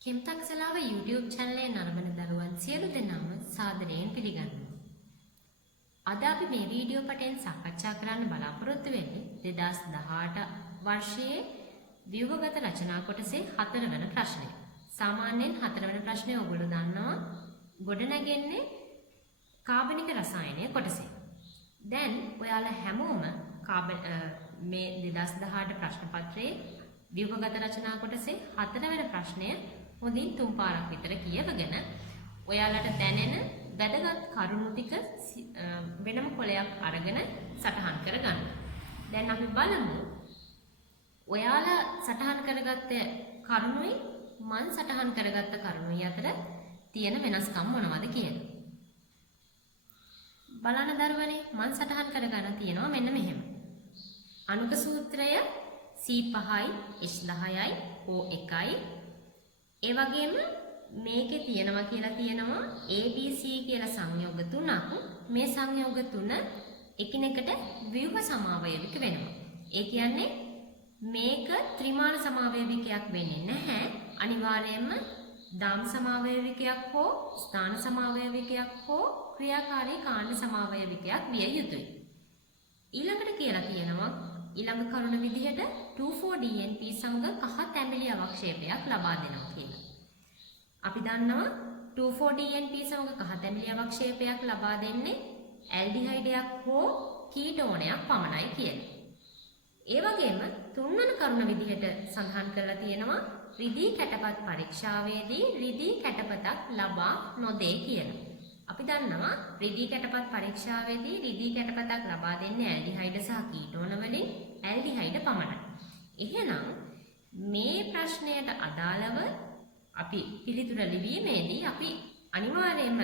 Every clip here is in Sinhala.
කෙම්තක්සලාව YouTube channel නරඹන දරුවන් සියලු දෙනාම සාදරයෙන් පිළිගන්නවා. අද අපි මේ වීඩියෝ පටයෙන් සාකච්ඡා කරන්න බලාපොරොත්තු වෙන්නේ 2018 වර්ෂයේ ව්‍යුහගත රචනා කොටසේ 4 වෙනි ප්‍රශ්නය. සාමාන්‍යයෙන් 4 වෙනි ප්‍රශ්නය ඔයගොල්ලෝ දන්නවා ගොඩනැගෙන්නේ කාබනික රසායනය කොටසේ. දැන් ඔයාලා හැමෝම මේ 2018 ප්‍රශ්න පත්‍රයේ ව්‍යුහගත රචනා කොටසේ 4 වෙනි ප්‍රශ්නය හොඳින් 3 පාරක් විතර කියවගෙන ඔයාලට දැනෙන වැදගත් කරුණු ටික වෙනම කොලයක් අරගෙන සටහන් කරගන්න. දැන් අපි බලමු ඔයාලා සටහන් කරගත්ත කරුණුයි මම සටහන් කරගත්ත කරුණුයි අතර තියෙන වෙනස්කම් මොනවද කියලා. බලන්න දරුවනේ මම සටහන් කරගන්න තියෙනවා මෙන්න මෙහෙම. අණුක සූත්‍රය C5යි H10යි O1යි ඒ වගේම මේකේ තියෙනවා කියලා තියෙනවා ABC කියලා සංයෝග තුනක්. මේ සංයෝග තුන එකිනෙකට ව්‍යුහ සමාවයවික වෙනවා. ඒ කියන්නේ මේක ත්‍රිමාන සමාවයවිකයක් වෙන්නේ නැහැ. අනිවාර්යයෙන්ම දාම් සමාවයවිකයක් හෝ ස්ථාන සමාවයවිකයක් හෝ ක්‍රියාකාරී කාණ්ඩ සමාවයවිකයක් විය යුතුයි. ඊළඟට කියලා තියෙනවා ඊළඟ කරුණ විදිහට 2,4-DNP සංඝ කහ තැඹිලි අවක්ෂේපයක් ලබා දෙනවා කියලා. අපි දන්නවා 2,4-DNP සංඝ කහ තැඹිලි අවක්ෂේපයක් ලබා දෙන්නේ ඇල්ඩිහයිඩයක් හෝ කීටෝනයක් පමණයි කියලා. ඒ වගේම තුන්වන කරුණ විදිහට සඳහන් කරලා තියෙනවා රිදී කැටපත් පරීක්ෂාවේදී රිදී කැටපතක් ලබා නොදේ කියලා. අපි දන්නවා රිදී කැටපත් පරීක්ෂාවේදී රිදී කැටපතක් ලබා දෙන්නේ ඇල්ඩිහයිඩ සහ කීටෝන වලින් ඇල්ඩිහයිඩ පමණයි. එහෙනම් මේ ප්‍රශ්නයට අදාළව අපි පිළිතුර ලිවීමේදී අපි අනිවාර්යයෙන්ම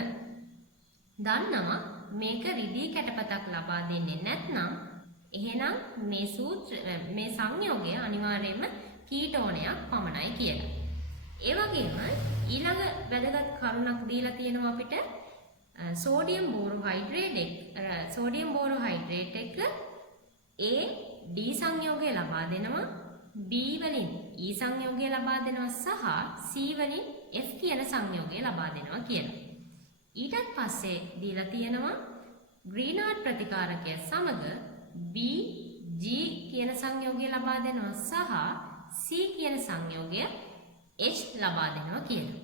දන්නවා මේක රිදී කැටපතක් ලබා දෙන්නේ නැත්නම් එහෙනම් මේ සංයෝගය අනිවාර්යයෙන්ම කීටෝනයක් පමණයි කියලා. ඒ වගේම ඊළඟ වැදගත් කරුණක් දීලා තියෙනවා අපිට සෝඩියම් බෝරෝහයිඩ්‍රේට් එක A D සංයෝගය ලබා දෙනවා B වලින් E සංයෝගය ලබා දෙනවා සහ C වලින් F කියන සංයෝගය ලබා දෙනවා කියලා. ඊටත් පස්සේ දීලා තියෙනවා ග්‍රීනාඩ් ප්‍රතිකාරකය සමග B G කියන සංයෝගය ලබා දෙනවා සහ C කියන සංයෝගය H ලබා දෙනවා කියලා.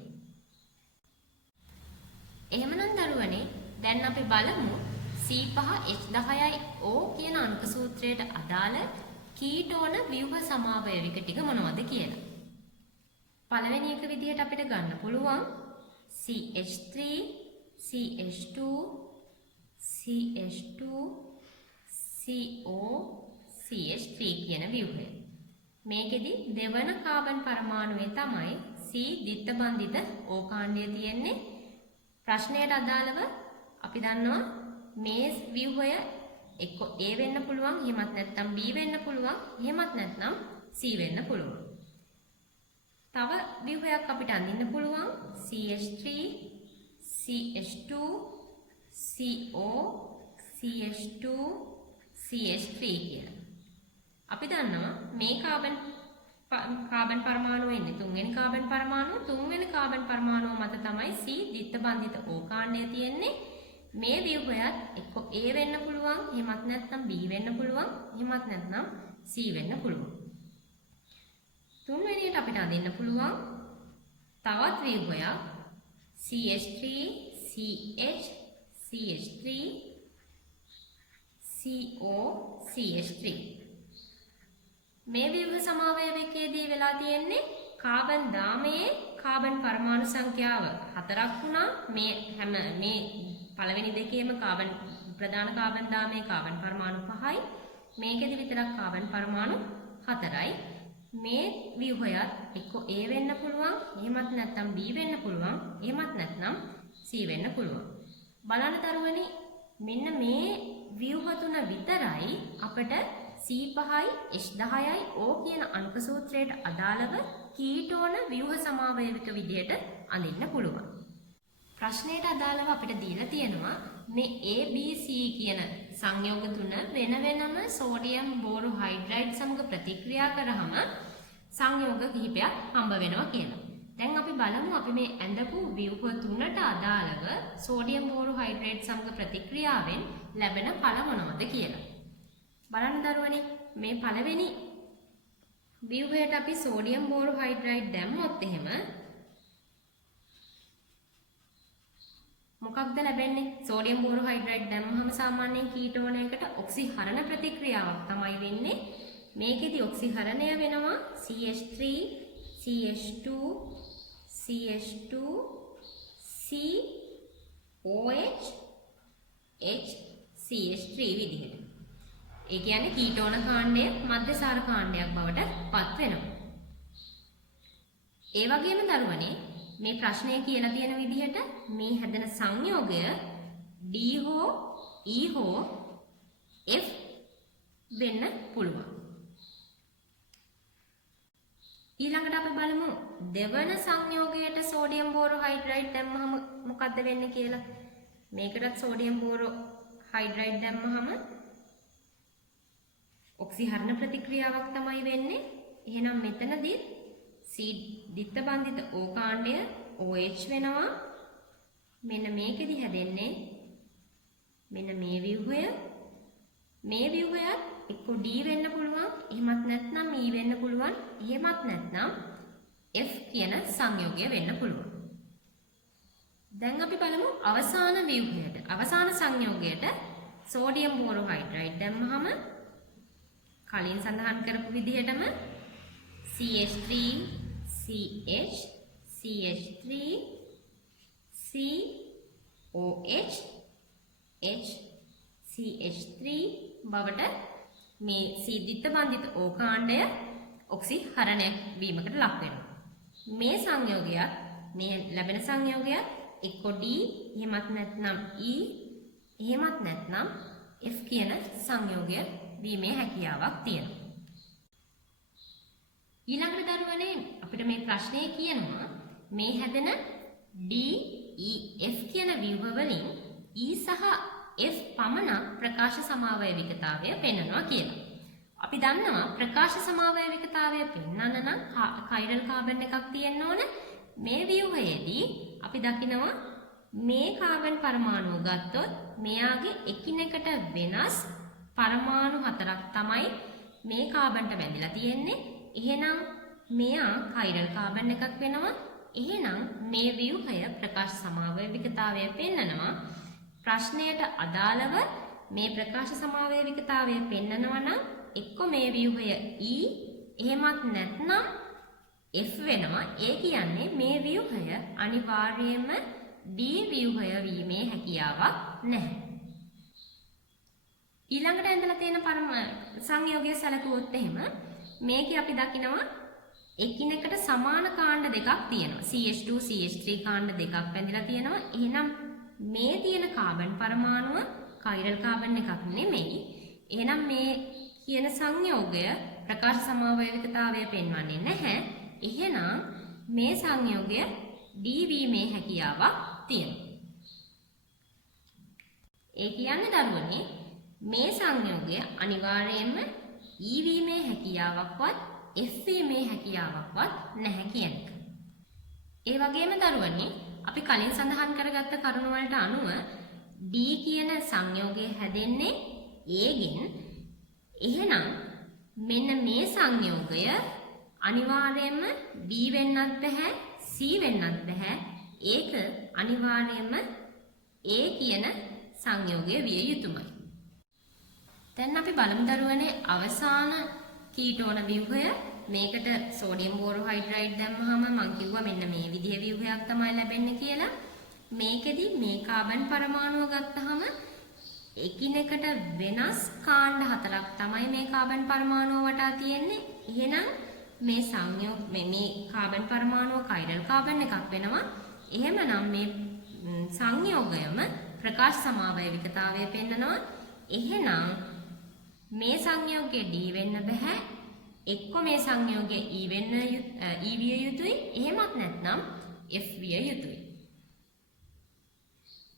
එහෙමනම් දරුවනේ දැන් අපි බලමු C5 H10යි O කියන අණුක සූත්‍රයට අදාළ කීටෝන ව්‍යුහ සමාවයවික ටික මොනවද කියලා. පළවෙනි එක විදිහට අපිට ගන්න පුළුවන් CH3 CH2 CH2 CO CH3 කියන ව්‍යුහය. මේකෙදි දෙවන කාබන් පරමාණුවේ තමයි C දිත්ත බන්ධිත O කාණ්ඩය තියෙන්නේ. ප්‍රශ්නයට අදාළව අපි දන්නවා මේ ව්‍යුහය එක්ක A වෙන්න පුළුවන්, එහෙමත් නැත්නම් B වෙන්න පුළුවන්, එහෙමත් නැත්නම් C වෙන්න පුළුවන්. තව ව්‍යුහයක් අපිට අඳින්න පුළුවන් CH3 CH2 CO CH2 CH3 කියලා. අපි දන්නවා මේ කාබන් පරමාණුව එන්නේ තුන්වෙනි කාබන් පරමාණුව. තුන්වෙනි කාබන් පරමාණුව මත තමයි C දිත්ත බන්ධිත O කාණ්ඩය තියෙන්නේ. මේ ව්‍යුහයත් එක්ක A වෙන්න පුළුවන්, එහෙමත් නැත්නම් B වෙන්න පුළුවන්, එහෙමත් නැත්නම් C වෙන්න පුළුවන්. තුන්වෙනියට අපිට අඳින්න පුළුවන් තවත් ව්‍යුහයක් CH3 CH CH3 CO CH3. මේ ව්‍යුහ සමාවයවිකයේදී වෙලා තියෙන්නේ කාබන් දාමයේ කාබන් පරමාණු සංඛ්‍යාව 4ක් වුණා. මේ පළවෙනි දෙකේම ප්‍රධාන කාබන් දාමයේ කාබන් පරමාණු 5යි. මේකෙදි විතරක් කාබන් පරමාණු 4යි. මේ ව්‍යුහයත් එක්ක A වෙන්න පුළුවන්, එහෙමත් නැත්නම් B වෙන්න පුළුවන්, එහෙමත් නැත්නම් C වෙන්න පුළුවන්. බලන්න දරුවනේ මෙන්න මේ ව්‍යුහ තුන විතරයි අපිට C5යි H10යි O කියන අණුක සූත්‍රයට අදාළව කීටෝන ව්‍යුහ සමාවයවික විදියට අඳින්න පුළුවන්. ප්‍රශ්නයට අදාළව අපිට දීලා තියෙනවා මේ ABC කියන සංයෝග තුන වෙන වෙනම සෝඩියම් බෝරෝහයිඩ්‍රයිඩ් සමග ප්‍රතික්‍රියා කරාම සංයෝග කිහිපයක් හම්බ වෙනවා කියලා. දැන් අපි බලමු අපි මේ ඇඳපු ව්‍යුහ තුනට අදාළව සෝඩියම් බෝරෝහයිඩ්‍රේට් සමග ප්‍රතික්‍රියාවෙන් ලැබෙන ඵල මොනවද කියලා. බලන්න දරුවනේ මේ පළවෙනි ව්‍යුහයට අපි සෝඩියම් බෝරෝහයිඩ්‍රේට් දැම්මොත් එහෙම මොකක්ද ලැබෙන්නේ? සෝඩියම් බෝරෝහයිඩ්‍රේට් දැම්මම සාමාන්‍යයෙන් කීටෝනයකට ඔක්සිහරණ ප්‍රතික්‍රියාවක් තමයි වෙන්නේ. මේකෙදි ඔක්සිහරණය වෙනවා CH3 CH2 CH2 COH HCH3 විදිහට. ඒ කියන්නේ කීටෝන කාණ්ඩය මධ්‍යසාර කාණ්ඩයක් බවට පත් වෙනවා. ඒ වගේම දරුවනේ මේ ප්‍රශ්නයේ කියලා තියෙන විදිහට මේ හැදෙන සංයෝගය D හෝ E හෝ F වෙන්න පුළුවන්. ඊළඟට අපි බලමු දෙවන සංයෝගයට සෝඩියම් බෝරෝහයිඩ්‍රේට් දැම්මම මොකද්ද වෙන්නේ කියලා. මේකටත් සෝඩියම් බෝරෝහයිඩ්‍රේට් දැම්මම ඔක්සිහරණ ප්‍රතික්‍රියාවක් තමයි වෙන්නේ. එහෙනම් මෙතනදී C දිත්ත බන්ධිත O කාණ්ඩය OH වෙනවා. මෙන්න මේකෙදි හැදෙන්නේ මෙන්න මේ ව්‍යුහය. මේ ව්‍යුහයත් එක්ක D වෙන්න පුළුවන්, එහෙමත් නැත්නම් E වෙන්න පුළුවන්, එහෙමත් නැත්නම් F කියන සංයෝගය වෙන්න පුළුවන්. දැන් අපි බලමු අවසාන ව්‍යුහයට. අවසාන සංයෝගයට සෝඩියම් බෝරෝහයිඩ්‍රේට් දැම්මහම කලින් සඳහන් කරපු විදිහටම CH3 CH CH3 COH HCH3 බවට මේ C දිත්ත බන්ධිත O කාණ්ඩය ඔක්සිහරණය වීමකට ලක් වෙනවා. මේ සංයෝගයත් මේ ලැබෙන සංයෝගයත් එක්ක D එහෙමත් නැත්නම් E එහෙමත් නැත්නම් F කියන සංයෝගය වීමේ හැකියාවක් තියෙනවා. ඊළඟට දරුවනේ අපිට මේ ප්‍රශ්නේ කියනවා මේ හැදෙන D E F කියන ව්‍යුහ වලින් E සහ F පමණක් ප්‍රකාශ සමාවයවිකතාවය පෙන්වනවා කියලා. අපි දන්නවා ප්‍රකාශ සමාවයවිකතාවය පෙන්වන්න නම් කයිරල් කාබන් එකක් තියෙන්න ඕන. මේ ව්‍යුහයේදී අපි දකිනවා මේ කාබන් පරමාණුව ගත්තොත් මෙයාගේ එකිනෙකට වෙනස් පරමාණු හතරක් තමයි මේ කාබන්ට බැඳිලා තියෙන්නේ. එහෙනම් මෙයා කයිරල් කාබන් එකක් වෙනවා. එහෙනම් මේ ව්‍යුහය ප්‍රකාශ සමාවයවිකතාවය පෙන්නනවා. ප්‍රශ්නයට අදාළව මේ ප්‍රකාශ සමාවයවිකතාවය පෙන්නනවා නම් එක්ක මේ ව්‍යුහය E එහෙමත් නැත්නම් F වෙනවා. ඒ කියන්නේ මේ ව්‍යුහය අනිවාර්යයෙන්ම D ව්‍යුහය වීමේ හැකියාවක් නැහැ. ඊළඟට ඇඳලා තියෙන සංයෝගය සැලකුවොත් එහෙම මේකේ අපි දකිනවා එකිනෙකට සමාන කාණ්ඩ දෙකක් තියෙනවා. CH2 CH3 කාණ්ඩ දෙකක් බැඳිලා තියෙනවා. එහෙනම් මේ තියෙන කාබන් පරමාණුව කයිරල් කාබන් එකක් නෙමෙයි. එහෙනම් මේ කියන සංයෝගය ප්‍රකාශ සමාවයවිකතාවය පෙන්වන්නේ නැහැ. එහෙනම් මේ සංයෝගය D වීමේ හැකියාවක් තියෙනවා. ඒ කියන්නේ දරුවනේ මේ සංයෝගය අනිවාර්යයෙන්ම E වීමේ හැකියාවක්වත් F වීමේ හැකියාවක්වත් නැහැ කියන එක. ඒ වගේම දරුවනේ අපි කලින් සඳහන් කරගත්ත කරුණු වලට අනුව D කියන සංයෝගය හැදෙන්නේ A ගෙන්. එහෙනම් මෙන්න මේ සංයෝගය අනිවාර්යයෙන්ම D වෙන්නත් බෑ C වෙන්නත් බෑ. ඒක අනිවාර්යයෙන්ම A කියන සංයෝගය විය යුතුමයි. දැන් අපි බලමු දරුවනේ අවසාන කීටෝන ව්‍යුහය. මේකට සෝඩියම් බෝරෝහයිඩ්‍රේට් දැම්මහම මම කිව්වා මෙන්න මේ විදිහේ ව්‍යුහයක් තමයි ලැබෙන්නේ කියලා. මේකෙදි මේ කාබන් පරමාණුව ගත්තහම එකිනෙකට වෙනස් කාණ්ඩ හතරක් තමයි මේ කාබන් පරමාණුව වටා තියෙන්නේ. එහෙනම් මේ සංයෝග මේ කාබන් පරමාණුව කයිරල් කාබන් එකක් වෙනවා. එහෙමනම් මේ සංයෝගයම ප්‍රකාශ සමාවයවිකතාවය පෙන්නනවා. එහෙනම් මේ සංයෝගය D වෙන්න බෑ. එක්ක මේ සංයෝගය E විය යුතුයි. එහෙමත් නැත්නම් F විය යුතුයි.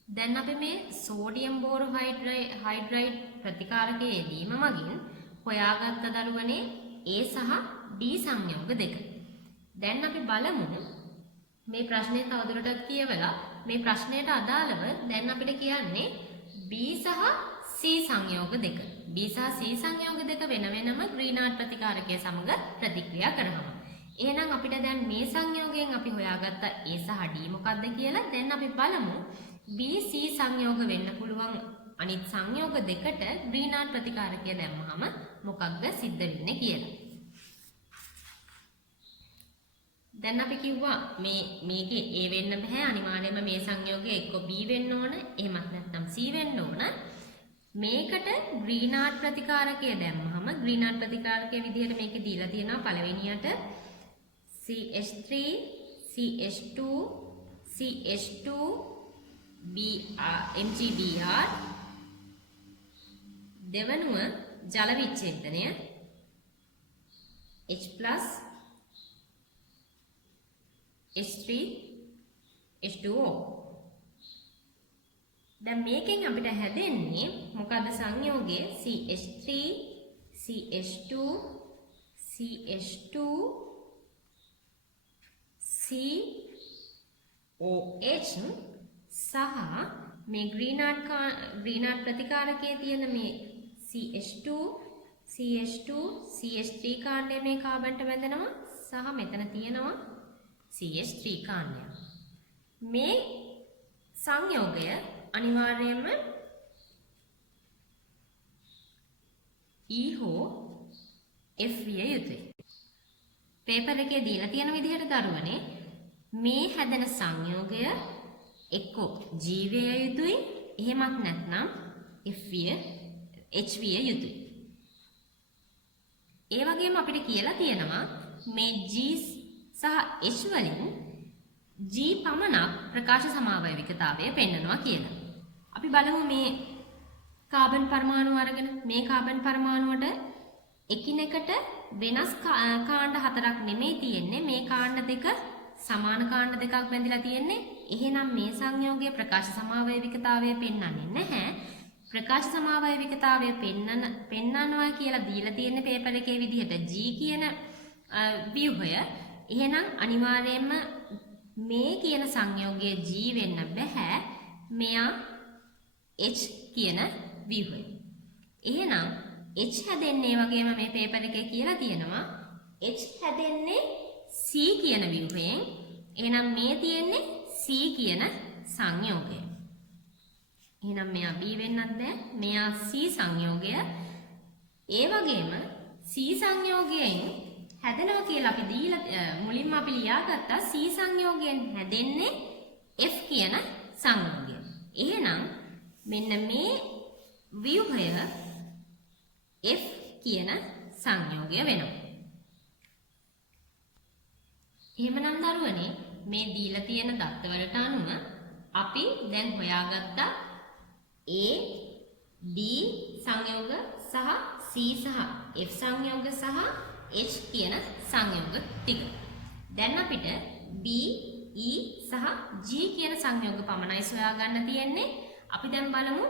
දැන් අපි මේ සෝඩියම් බෝරෝහයිඩ්‍රේට් ප්‍රතිකාරකයේ යෙදීම මගින් හොයාගත්ත දරුවනේ A සහ D සංයෝග දෙක. දැන් අපි බලමු මේ ප්‍රශ්නේ තවදුරටත් කියවලා මේ ප්‍රශ්නයට අදාළව දැන් අපිට කියන්නේ B සහ C සංයෝග දෙක. B සහ C සංයෝග දෙක වෙන වෙනම ග්‍රීනාඩ් ප්‍රතිකාරකය සමග ප්‍රතික්‍රියා කරනවා. එහෙනම් අපිට දැන් මේ සංයෝගයෙන් අපි හොයාගත්ත A සහ D මොකක්ද කියලා. දැන් අපි බලමු B C සංයෝග වෙන්න පුළුවන් අනිත් සංයෝග දෙකට ග්‍රීනාඩ් ප්‍රතිකාරකය දැම්මහම මොකක්ද සිද්ධ වෙන්නේ කියලා. දැන් අපි කිව්වා මේකේ A වෙන්න බෑ, අනිවාර්යයෙන්ම මේ සංයෝගය එක්ක B වෙන්න ඕන, එහෙමත් නැත්නම් C වෙන්න ඕන. මේකට ග්‍රීනාඩ් ප්‍රතිකාරකය දැම්මහම ග්‍රීනාඩ් ප්‍රතිකාරකයේ විදිහට මේකේ දීලා තියෙනවා පළවෙනියට CH3 CH2 CH2 MgBr, දෙවනුව ජල විච්ඡේදනය H+ H3 H2O. දැන් මේකෙන් අපිට හැදෙන්නේ මොකද්ද සංයෝගය? CH3 CH2 CH2 COH සහ මේ ග්‍රීනාඩ් ප්‍රතිකාරකයේ තියෙන මේ CH2 CH2 CH3 කාණ්ඩය මේ කාබන්ට බැඳෙනවා සහ මෙතන තියෙනවා CH3 කාණ්ඩය. මේ සංයෝගය අනිවාර්යයෙන්ම E හෝ F විය යුතුයි. පේපර් එකේ දීලා තියෙන විදිහට දරුවනේ මේ හැදෙන සංයෝගය එක්කෝ G විය යුතුයි, එහෙමත් නැත්නම් H විය යුතුයි. ඒ වගේම අපිට කියලා තියෙනවා මේ G සහ H වලින් G පමණක් ප්‍රකාශ සමාවයවිකතාවය පෙන්වනවා කියලා. අපි බලමු මේ කාබන් පරමාණු අරගෙන මේ කාබන් පරමාණුවට එකිනෙකට වෙනස් කාණ්ඩ හතරක් නෙමෙයි තියෙන්නේ, මේ කාණ්ඩ දෙක සමාන කාණ්ඩ දෙකක් බැඳිලා තියෙන්නේ. එහෙනම් මේ සංයෝගයේ ප්‍රකාශ සමාවයවිකතාවය පෙන්වන්නේ නැහැ. ප්‍රකාශ සමාවයවිකතාවය පෙන්වනවා කියලා දීලා තියෙන පේපර් එකේ විදිහට G කියන ව්‍යුහය. එහෙනම් අනිවාර්යයෙන්ම මේ කියන සංයෝගයේ G වෙන්න බෑ, මෙයා H කියන ව්‍යුහය. එහෙනම් H හැදෙන්නේ වගේම මේ පේපර් එකේ කියලා තියෙනවා H හැදෙන්නේ C කියන ව්‍යුහයෙන්. එහෙනම් මේ තියෙන්නේ C කියන සංයෝගය. එහෙනම් මෙයා B වෙන්නත් බෑ, මෙයා C සංයෝගය. ඒ වගේම C සංයෝගයෙන් හැදෙනවා කියලා අපි මුලින්ම අපි ලියාගත්තා C සංයෝගයෙන් හැදෙන්නේ F කියන සංයෝගය. එහෙනම් මෙන්න මේ ව්‍යුහය F කියන සංයෝගය වෙනවා. එහෙමනම් දරුවනේ මේ දීලා තියෙන தත්ත්වවලට අනුව අපි දැන් හොයාගත්තා A D සංයෝග සහ C සහ F සංයෝග සහ H කියන සංයෝග ටික. දැන් අපිට B, E සහ G කියන සංයෝග පමණයි සොයා ගන්න තියෙන්නේ. අපි දැන් බලමු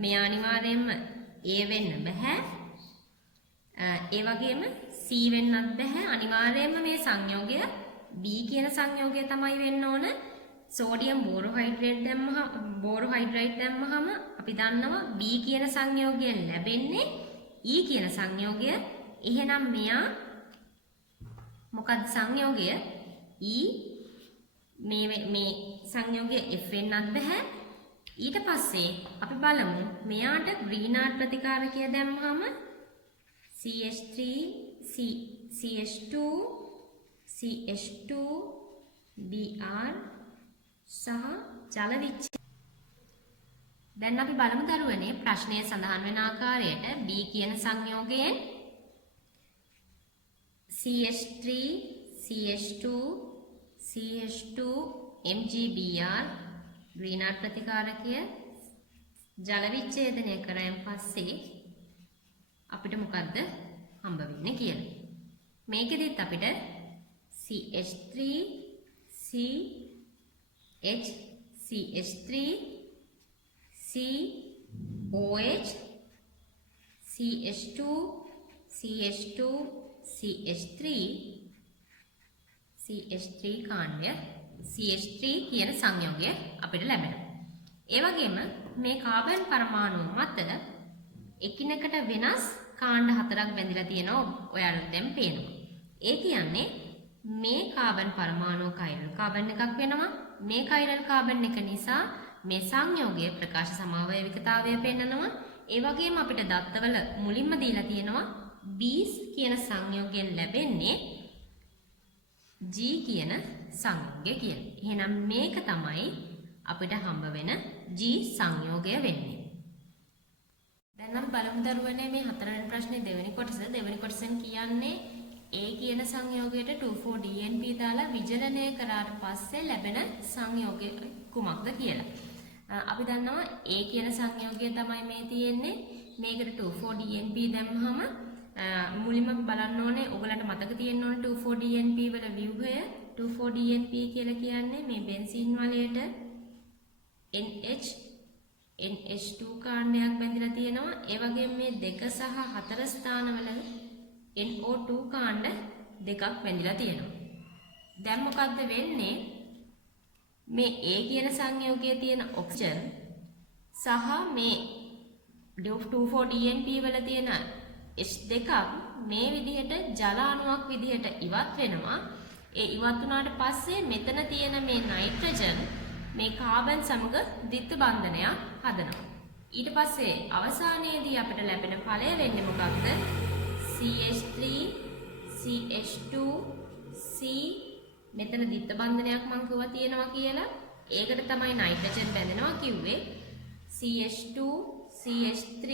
මේ අනිවාර්යයෙන්ම A වෙන්න බෑ. ඒ වගේම C වෙන්නත් බෑ. අනිවාර්යයෙන්ම මේ සංයෝගය B කියන සංයෝගය තමයි වෙන්න ඕන. සෝඩියම් බෝරෝහයිඩ්‍රේට් දැම්මහම අපි දන්නවා B කියන සංයෝගයෙන් ලැබෙන්නේ E කියන සංයෝගය. එහෙනම් මෙයා මොකක්ද සංයෝගය? E මේ සංයෝගය F වෙන්නත් බෑ. ඊට පස්සේ අපි බලමු මෙයාට ග්‍රීනාඩ් ප්‍රතිකාරකය දැම්මහම CH3 CH2 CH2 Br සහ ජල විච්ඡේදනය. දැන් අපි බලමු දරුවනේ ප්‍රශ්නයේ සඳහන් වෙන ආකාරයට B කියන සංයෝගයෙන් CH3 CH2 CH2 MgBr ග්‍රීනාඩ් ප්‍රතිකාරකය ජල විච්ඡේදනය කරායින් පස්සේ අපිට මොකද්ද හම්බ වෙන්නේ කියලා. මේකෙදිත් අපිට CH3 CH CH3 COH CH2 CH2 CH3 CH3 කාණ්ඩය CH3 කියන සංයෝගය අපිට ලැබෙනවා. ඒ වගේම මේ කාබන් පරමාණු මත එකිනෙකට වෙනස් කාණ්ඩ හතරක් බැඳිලා තියෙනවා ඔයාලට දැන් පේනවා. ඒ කියන්නේ මේ කාබන් පරමාණු කෛරල් කාබන් එකක් වෙනවා. මේ කෛරල් කාබන් එක නිසා මේ සංයෝගයේ ප්‍රකාශ සමාවයවිකතාවය පෙන්නනවා. ඒ වගේම අපිට දත්තවල මුලින්ම දීලා තියෙනවා B's කියන සංයෝගයෙන් ලැබෙන්නේ G කියන සංයෝගය කියලා. එහෙනම් මේක තමයි අපිට හම්බ වෙන G සංයෝගය වෙන්නේ. දැන් නම් බලමු දරුවනේ මේ හතරවෙනි ප්‍රශ්නේ දෙවෙනි කොටස. දෙවෙනි කොටසෙන් කියන්නේ A කියන සංයෝගයට 2,4-DNP දාලා විජලනය කරාට පස්සේ ලැබෙන සංයෝගය කුමක්ද කියලා. අපි දන්නවා A කියන සංයෝගය තමයි මේ තියෙන්නේ. මේකට 2,4-DNP දැම්මහම මුලින්ම බලන්න ඕනේ ඔයගලන්ට මතක තියෙන්න ඕනේ 2,4-DNP වල ව්‍යුහය. 2,4-DNP කියලා කියන්නේ මේ බෙන්සීන් වලයට NH2 කාණ්ඩයක් බැඳිලා තියෙනවා. ඒ වගේම මේ 2 සහ 4 ස්ථානවල NO2 කාණ්ඩ දෙකක් බැඳිලා තියෙනවා. දැන් මොකද්ද වෙන්නේ? මේ A කියන සංයෝගයේ තියෙන ඔක්සිජන් සහ මේ 2,4-DNP වල තියෙන H2 මේ විදිහට ජල අණුවක් විදිහට ඉවත් වෙනවා. ඒ ඉවත් වුණාට පස්සේ මෙතන තියෙන මේ නයිට්‍රජන් මේ කාබන් සමග ද්විත්ව බන්ධනයක් හදනවා. ඊට පස්සේ අවසානයේදී අපිට ලැබෙන ඵලය වෙන්නේ මොකක්ද? CH3 CH2 C මෙතන ද්විත්ව බන්ධනයක් මම කිව්වා තියෙනවා කියලා. ඒකට තමයි නයිට්‍රජන් බැඳෙනවා කිව්වේ. CH2 CH3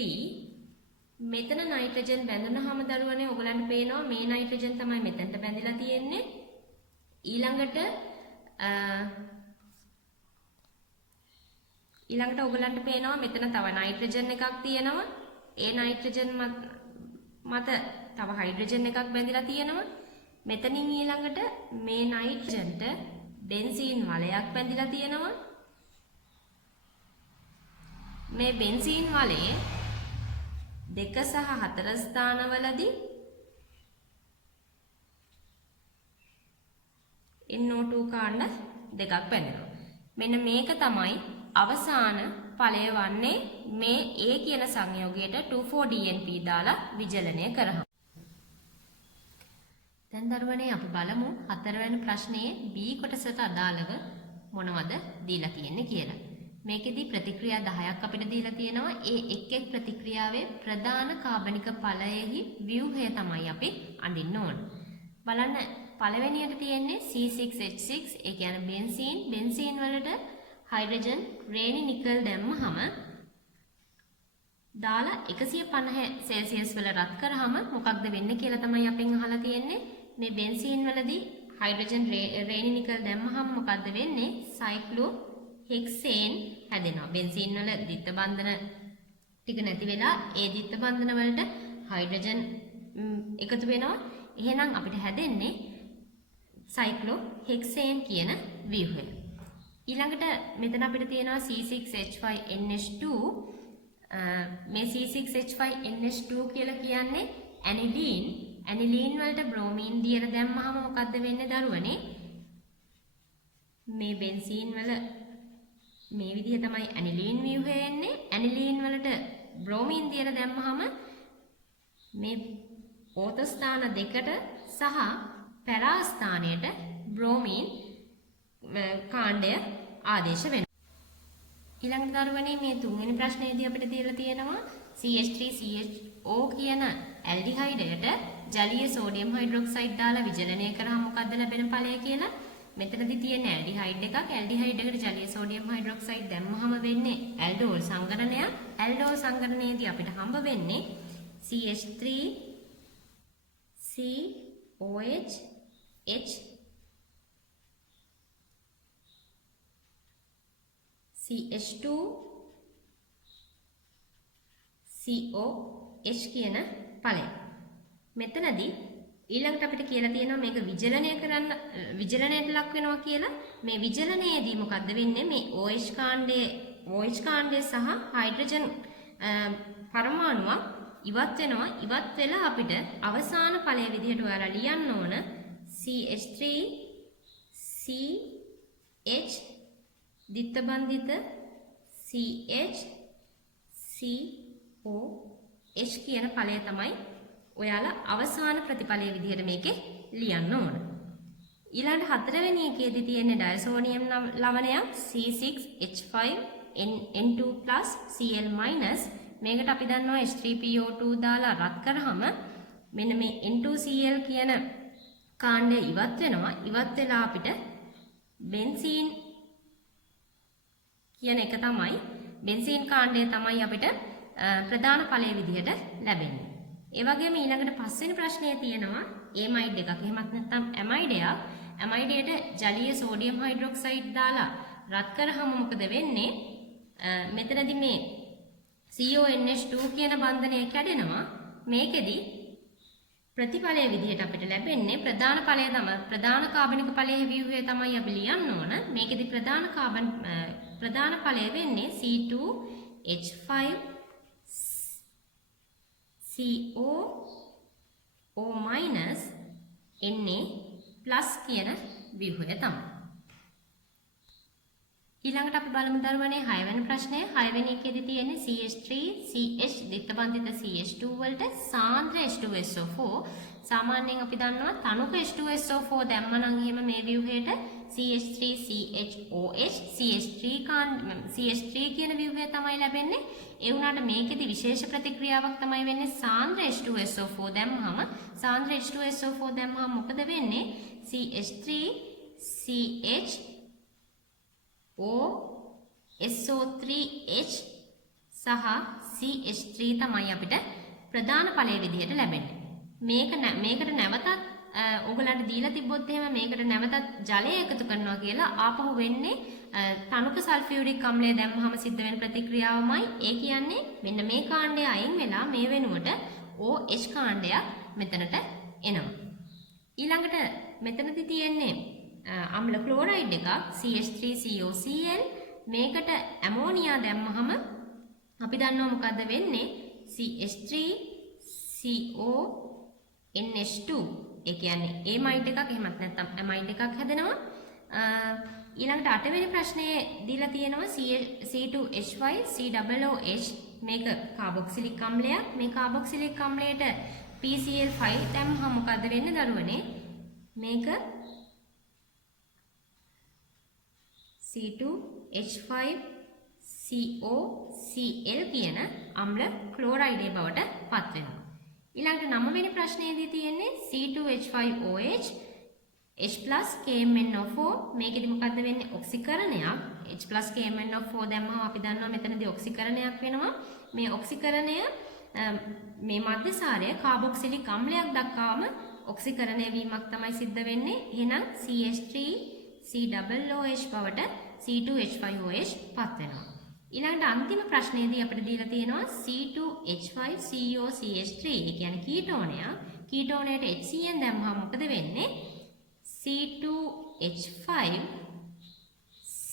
මෙතන නයිට්‍රජන් බැඳුනහම දරුවනේ ඔයගලන්ට පේනවා මේ නයිට්‍රජන් තමයි මෙතනට බැඳිලා තියෙන්නේ. ඊළඟට ඔයගලන්ට පේනවා මෙතන තව නයිට්‍රජන් එකක් තියෙනවා. ඒ නයිට්‍රජන් මත තව හයිඩ්‍රජන් එකක් බැඳිලා තියෙනවා. මෙතනින් ඊළඟට මේ නයිට්‍රජන්ට බෙන්සීන් වලයක් බැඳිලා තියෙනවා. මේ බෙන්සීන් වලේ 2 සහ 4 ස්ථානවලදී NO2 කාණ්ඩ දෙකක් බැඳෙනවා. මෙන්න මේක තමයි අවසාන ඵලය වන්නේ මේ A කියන සංයෝගයට 2,4-DNP දාලා විජලනය කරහම. දැන් දරුවනේ අපි බලමු හතරවෙනි ප්‍රශ්නයේ B කොටසට අදාළව මොනවද දීලා තියෙන්නේ කියලා. මේකෙදි ප්‍රතික්‍රියා 10ක් අපිට දීලා තියෙනවා. ඒ එක් ප්‍රතික්‍රියාවේ ප්‍රධාන කාබනික ඵලයෙහි ව්‍යුහය තමයි අපි අඳින්න ඕන. බලන්න පළවෙනියට තියෙන්නේ C6H6 ඒ කියන්නේ බෙන්සීන්. බෙන්සීන් වලට හයිඩ්‍රජන් රේනි නිකල් දැම්මහම දාලා 150 සෙල්සියස් වල රත් කරාම මොකක්ද වෙන්නේ කියලා තමයි අපෙන් අහලා තියෙන්නේ. මේ බෙන්සීන් වලදී හයිඩ්‍රජන් රේනි නිකල් දැම්මහම මොකක්ද වෙන්නේ? සයික්ලෝහෙක්සේන් හැදෙනවා. බෙන්සීන් වල ද්විත්ව බන්ධන ටික නැති වෙලා ඒ ද්විත්ව බන්ධන වලට හයිඩ්‍රජන් එකතු වෙනවා. එහෙනම් අපිට හැදෙන්නේ සයික්ලෝහෙක්සේන් කියන ව්‍යුහය. ඊළඟට මෙතන අපිට තියෙනවා C6H5NH2 මේ C6H5NH2 කියලා කියන්නේ ඇනිලීන්. ඇනිලීන් වලට බ්‍රෝමීන් දියර දැම්මහම මොකද්ද වෙන්නේ දරුවනේ? මේ බෙන්සීන් වල මේ විදිහ තමයි ඇනිලීන් ව්‍යුහය එන්නේ. ඇනිලීන් වලට බ්‍රෝමීන් දියර දැම්මහම මේ ඕත ස්ථාන දෙකට සහ පැරා ස්ථානයට බ්‍රෝමීන් කාණ්ඩය ආදේශ වෙනවා. ඊළඟ දරුවනේ මේ තුන්වෙනි ප්‍රශ්නයේදී අපිට දීලා තියෙනවා CH3CHO කියන ඇල්ඩිහයිඩයට ජලීය සෝඩියම් හයිඩ්‍රොක්සයිඩ් දාලා විජලනය කරාම මොකද්ද ලැබෙන ඵලය කියලා. මෙතනදී තියෙන ඇල්ඩිහයිඩ් එකක්. ඇල්ඩිහයිඩ් එකට ජලීය සෝඩියම් හයිඩ්‍රොක්සයිඩ් දැම්මහම වෙන්නේ ඇල්ඩෝල් සංකරණයක්. ඇල්ඩෝල් සංකරණයේදී අපිට හම්බ වෙන්නේ CH3 COH H CH2 COH කියන ඵලය. මෙතනදී ඊළඟට අපිට කියලා තියෙනවා මේක විජලනය කරන්න විජලනයට ලක් වෙනවා කියලා. මේ විජලනයේදී මොකද්ද වෙන්නේ? මේ OH කාණ්ඩය සහ හයිඩ්‍රජන් පරමාණුවක් ඉවත් වෙනවා. ඉවත් වෙලා අපිට අවසාන ඵලය විදිහට ඔයාලා ලියන්න ඕන CH3 CH දිත්ත බන්ධිත CH COH කියන ඵලය තමයි ඔයාලා අවසාන ප්‍රතිඵලයේ විදිහට මේකේ ලියන්න ඕන. ඊළඟ හතරවෙනි එකේදී තියෙන්නේ ඩයසෝනියම් ලවණයක් C6H5N2+ Cl- මේකට අපි දන්නවා H3PO2 දාලා රත් කරාම මෙන්න මේ N2Cl කියන කාණ්ඩය ඉවත් වෙනවා. ඉවත් වෙලා අපිට බෙන්සීන් කියන එක තමයි බෙන්සීන් කාණ්ඩය තමයි අපිට ප්‍රධාන ඵලයේ විදිහට ලැබෙන්නේ. ඒ වගේම ඊළඟට පස්වෙනි ප්‍රශ්නයේ තියෙනවා ඇමයිඩ් එකක්. එහෙමත් නැත්නම් ඇමයිඩයක්. ඇමයිඩයට ජලීය සෝඩියම් හයිඩ්‍රොක්සයිඩ් දාලා රත් කරාම මොකද වෙන්නේ? මෙතනදී මේ CONH2 කියන බන්ධනය කැඩෙනවා. මේකෙදි ප්‍රතිඵලයේ විදිහට අපිට ලැබෙන්නේ ප්‍රධාන ඵලය තමයි ප්‍රධාන කාබනික ඵලයේ ව්‍යුහය තමයි අපි ලියන්න ඕන. මේකෙදි ප්‍රධාන ඵලය වෙන්නේ C2H5CO Na+ කියන ව්‍යුහය තමයි. ඊළඟට අපි බලමු දරුවනේ 6 වෙනි ප්‍රශ්නය. 6 වෙනි එකේදී තියෙන්නේ CH3CH දිත්ත බන්ධිත CH2 වලට සාන්ද්‍ර H2SO4. සාමාන්‍යයෙන් අපි දන්නවා තනුක H2SO4 දැම්ම නම් එහෙම මේ ව්‍යුහයට CH3CHOH CH3 කියන ව්‍යුහය තමයි ලැබෙන්නේ. ඒ වුණාට මේකෙදි විශේෂ ප්‍රතික්‍රියාවක් තමයි වෙන්නේ සාන්ද්‍ර H2SO4 දැම්මම. සාන්ද්‍ර H2SO4 දැම්මම මොකද වෙන්නේ? CH3CH SO3H සහ CH3 තමයි අපිට ප්‍රධාන ඵලයේ විදිහට ලැබෙන්නේ. මේකට නැවතත් ඔයගලන්ට දීලා තිබ්බොත් එහෙම මේකට නැවතත් ජලය එකතු කරනවා කියලා ආපහු වෙන්නේ තනුක සල්ෆියුරික් අම්ලය දැම්මහම සිද්ධ වෙන ප්‍රතික්‍රියාවමයි. ඒ කියන්නේ මෙන්න මේ කාණ්ඩය අයින් වෙලා මේ වෙනුවට OH කාණ්ඩයක් මෙතනට එනවා. ඊළඟට මෙතනදී තියෙන්නේ අම්ල ක්ලෝරයිඩ් එකක් CH3COCl. මේකට ඇමෝනියා දැම්මහම අපි දන්නවා මොකද්ද වෙන්නේ? CH3CONH2. ඒ කියන්නේ ඇමයිඩ් එකක් එහෙමත් නැත්නම් ඇමයිඩ් එකක් හැදෙනවා. ඊළඟට 8 වෙනි ප්‍රශ්නයේ දීලා තියෙනවා C2H5COOH. මේක කාබොක්සිලික් අම්ලයක්. මේ කාබොක්සිලික් අම්ලයට PCl5 දැම්මහම මොකද්ද වෙන්නේ දරුවනේ? මේක C2H5COCl කියන අම්ල ක්ලෝරයිඩේ බවට පත් වෙනවා. ඊළඟට 9 වෙනි ප්‍රශ්නයේදී තියෙන්නේ C2H5OH H+KMnO4. මේකෙදි මොකද්ද වෙන්නේ? ඔක්සිකරණයක්. H+KMnO4 දැම්මම අපි දන්නවා මෙතනදී ඔක්සිකරණයක් වෙනවා. මේ ඔක්සිකරණය මේ මධ්‍යසාරය කාබොක්සිලික් අම්ලයක් දක්වාම ඔක්සිකරණය වීමක් තමයි සිද්ධ වෙන්නේ. එහෙනම් CH3COOH බවට C2H5OH පත් වෙනවා. ඊළඟට අන්තිම ප්‍රශ්නයේදී අපිට දීලා තියෙනවා C2H5COCH3. ඒ කියන්නේ කීටෝනයක්. කීටෝනයට HCN දැම්මම මොකද වෙන්නේ? C2H5C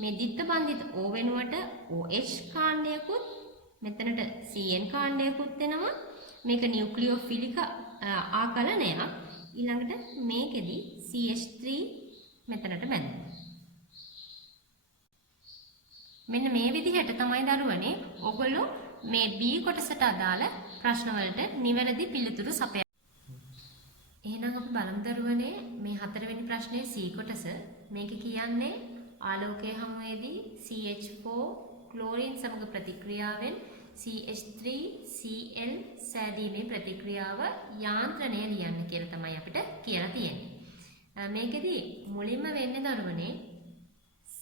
මේ දිත්ත බන්ධිත O වෙනුවට OH කාණ්ඩයකුත් මෙතනට CN කාණ්ඩයකුත් එනවා. මේක නියුක්ලියෝෆිලික ආකලනයක්. ඊළඟට මේකෙදි CH3 මෙතනට බැඳෙනවා. මෙන්න මේ විදිහට තමයි දරුවනේ ඔයගොල්ලෝ මේ B කොටසට අදාළ ප්‍රශ්න වලට නිවැරදි පිළිතුරු සපයන්න. එහෙනම් අපි බලමු දරුවනේ මේ 4 වෙනි ප්‍රශ්නේ C කොටස. මේක කියන්නේ ආලෝකයේ හමුවේදී CH4 ක්ලෝරින් සමග ප්‍රතික්‍රියාවෙන් CH3Cl සෑදීමේ ප්‍රතික්‍රියාව යාන්ත්‍රණය ලියන්න කියලා තමයි අපිට කියලා තියෙන්නේ. මේකෙදි මුලින්ම වෙන්නේ දරුවනේ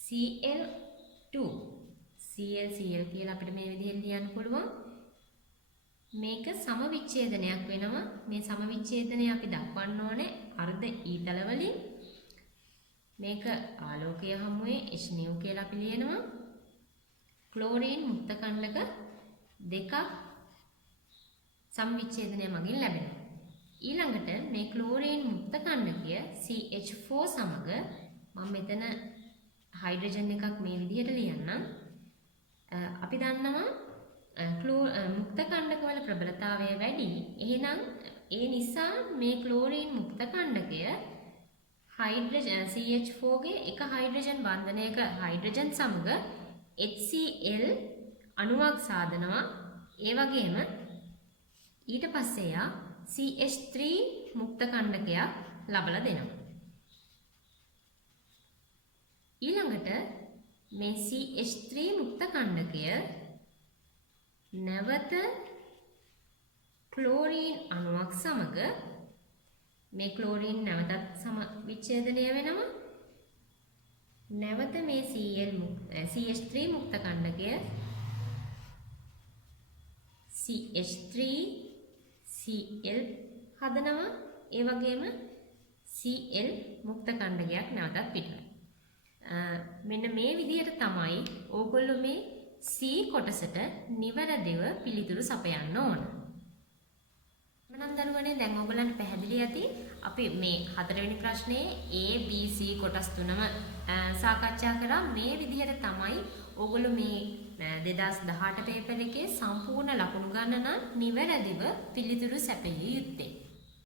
Cl2 Cl කියලා අපිට මේ විදිහෙන් ලියන්න පුළුවන්. මේක සමවිච්ඡේදනයක් වෙනවා. මේ සමවිච්ඡේදනය අපි දක්වන්න ඕනේ අර්ධ ඊතල වලින්. මේක ආලෝකය හමුවේ H- කියලා අපි ලියනවා. ක්ලෝරින් මුක්ත කණ්ඩක දෙකක් සමවිච්ඡේදනය මගින් ලැබෙනවා. ඊළඟට මේ ක්ලෝරින් මුක්ත කණ්ඩකය CH4 සමග මම මෙතන හයිඩ්‍රජන් එකක් මේ විදිහට ලියන්නම්. අපි දන්නවා මුක්ත කණ්ඩකවල ප්‍රබලතාවය වැඩි. එහෙනම් ඒ නිසා මේ ක්ලෝරින් මුක්ත කණ්ඩකය හයිඩ්‍රජන් CH4 ගේ එක හයිඩ්‍රජන් බන්ධනයක හයිඩ්‍රජන් සමග HCl අණුවක් සාදනවා. ඒ වගේම ඊට පස්සේ යා CH3 මුක්ත කණ්ඩකයක් ලබලා දෙනවා. ඊළඟට මේ CH3 මුක්ත කණ්ඩකය නැවත ක්ලෝරීන් අණුවක් සමග මේ ක්ලෝරීන් නැවතත් විච්ඡේදනය වෙනවා. නැවත මේ CH3 මුක්ත කණ්ඩකය CH3 Cl හදනවා. ඒ වගේම Cl මුක්ත කණ්ඩකයක් නැවතත් පිටවෙනවා. මෙන්න මේ විදිහට තමයි ඕගොල්ලෝ මේ C කොටසට නිවැරදිව පිළිතුරු සපයන්න ඕන. මනම් දරුවනේ දැන් ඕගොල්ලන්ට පැහැදිලි ඇති අපි මේ හතරවෙනි ප්‍රශ්නයේ A B C කොටස් තුනම සාකච්ඡා කරා. මේ විදිහට තමයි ඕගොල්ලෝ මේ 2018 පේපර් එකේ සම්පූර්ණ ලකුණු ගණන නිවැරදිව පිළිතුරු සැපයිය යුත්තේ.